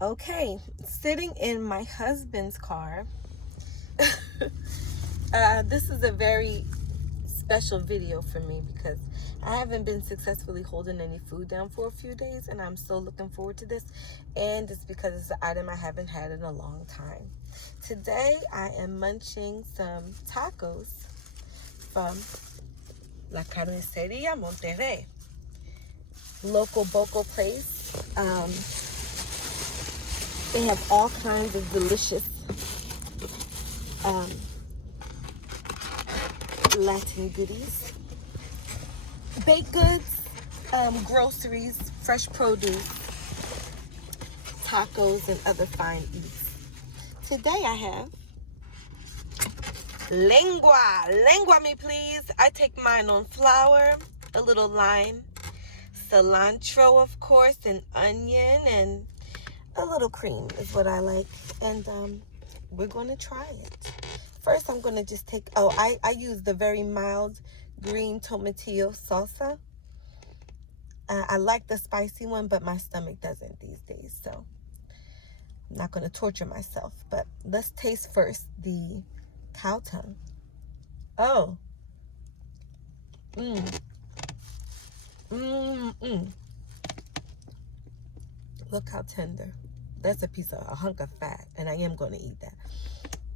Okay, sitting in my husband's car. This is a very special video for me because I haven't been successfully holding any food down for a few days, and I'm so looking forward to this. And it's because it's an item I haven't had in a long time. Today I am munching some tacos from La Carniceria Monterrey, local boco place. They have all kinds of delicious Latin goodies, baked goods, groceries, fresh produce, tacos, and other fine eats. Today I have lengua me please. I take mine on flour, a little lime, cilantro of course, and onion, and a little cream is what I like. And we're going to try it. First, I'm going to just take, I use the very mild green tomatillo salsa. I like the spicy one, but my stomach doesn't these days, so I'm not going to torture myself. But let's taste first the cow tongue. Oh. Look how tender. That's a hunk of fat, and I am going to eat that.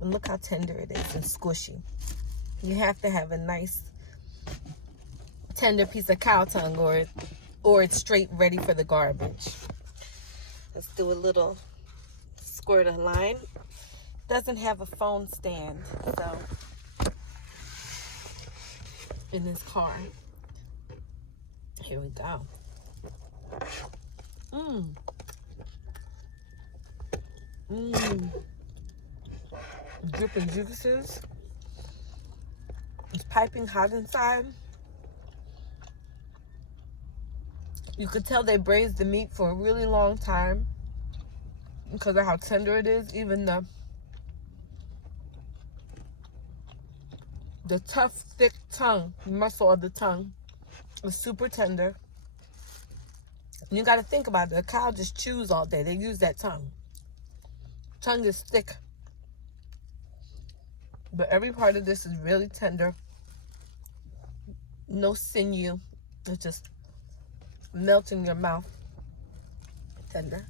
And look how tender it is and squishy. You have to have a nice tender piece of cow tongue, or it's straight ready for the garbage. Let's do a little squirt of lime. Doesn't have a phone stand, so in this car. Here we go. Dripping juices. It's piping hot inside. You could tell they braised the meat for a really long time because of how tender it is. Even the tough, thick tongue, muscle of the tongue, is super tender. And you got to think about it. A cow just chews all day. They use that tongue. Tongue is thick. But every part of this is really tender. No sinew. It's just melts in your mouth. Tender.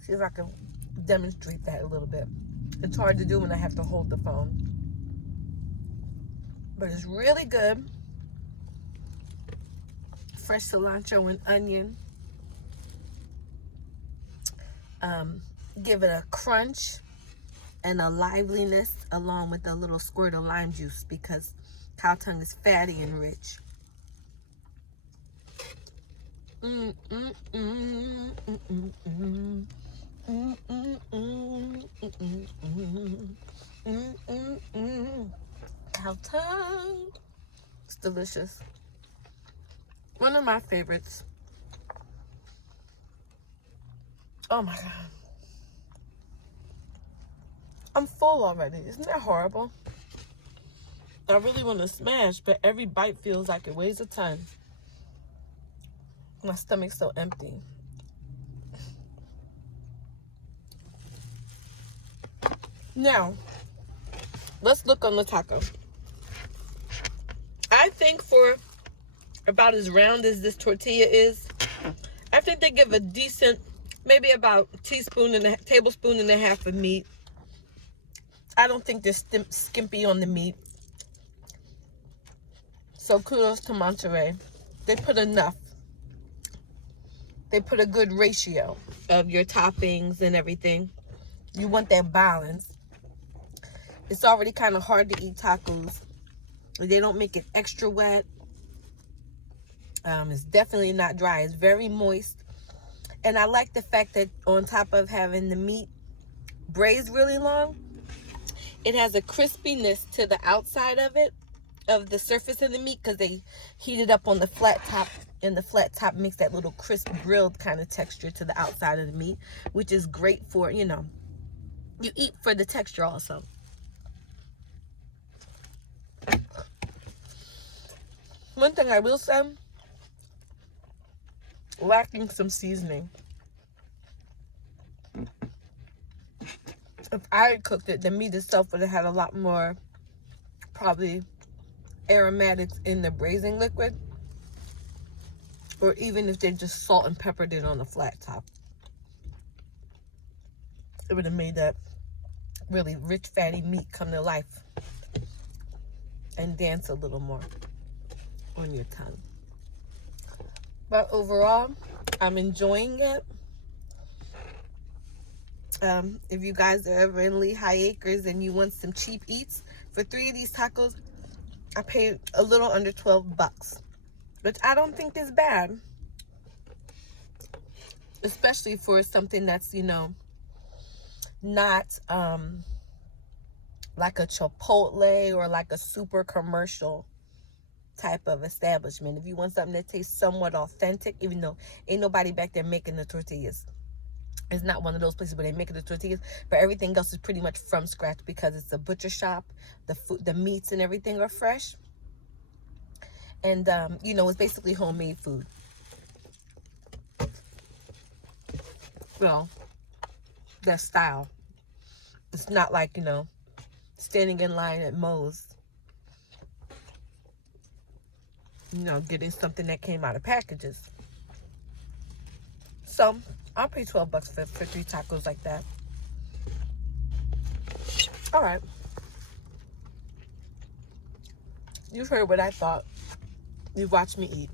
See if I can demonstrate that a little bit. It's hard to do when I have to hold the phone. But it's really good. Fresh cilantro and onion. Give it a crunch and a liveliness, along with a little squirt of lime juice, because cow tongue is fatty and rich. Cow tongue. It's delicious. One of my favorites. Oh my God. I'm full already. Isn't that horrible? I really want to smash, but every bite feels like it weighs a ton. My stomach's so empty. Now, let's look on the taco. I think for about as round as this tortilla is, I think they give a decent, maybe about tablespoon and a half of meat. I don't think they're skimpy on the meat. So kudos to Monterrey. They put enough. They put a good ratio of your toppings and everything. You want that balance. It's already kind of hard to eat tacos. They don't make it extra wet. It's definitely not dry. It's very moist. And I like the fact that on top of having the meat braised really long, it has a crispiness to the outside of it, of the surface of the meat, because they heat it up on the flat top, and the flat top makes that little crisp grilled kind of texture to the outside of the meat, which is great for, you eat for the texture also. One thing I will say, lacking some seasoning. If I had cooked it, the meat itself would have had a lot more, probably, aromatics in the braising liquid. Or even if they just salt and peppered it on the flat top. It would have made that really rich, fatty meat come to life. And dance a little more on your tongue. But overall, I'm enjoying it. If you guys are ever in Lehigh Acres and you want some cheap eats, for 3 of these tacos, I paid a little under $12, which I don't think is bad. Especially for something that's, you know, not like a Chipotle or like a super commercial type of establishment. If you want something that tastes somewhat authentic, even though ain't nobody back there making the tortillas. It's not one of those places where they make the tortillas, but everything else is pretty much from scratch because it's a butcher shop. The food, the meats and everything are fresh. And, you know, it's basically homemade food. Well, that style. It's not like, you know, standing in line at Moe's, you know, getting something that came out of packages. So, I'll pay $12 for 3 tacos like that. All right. You've heard what I thought. You've watched me eat.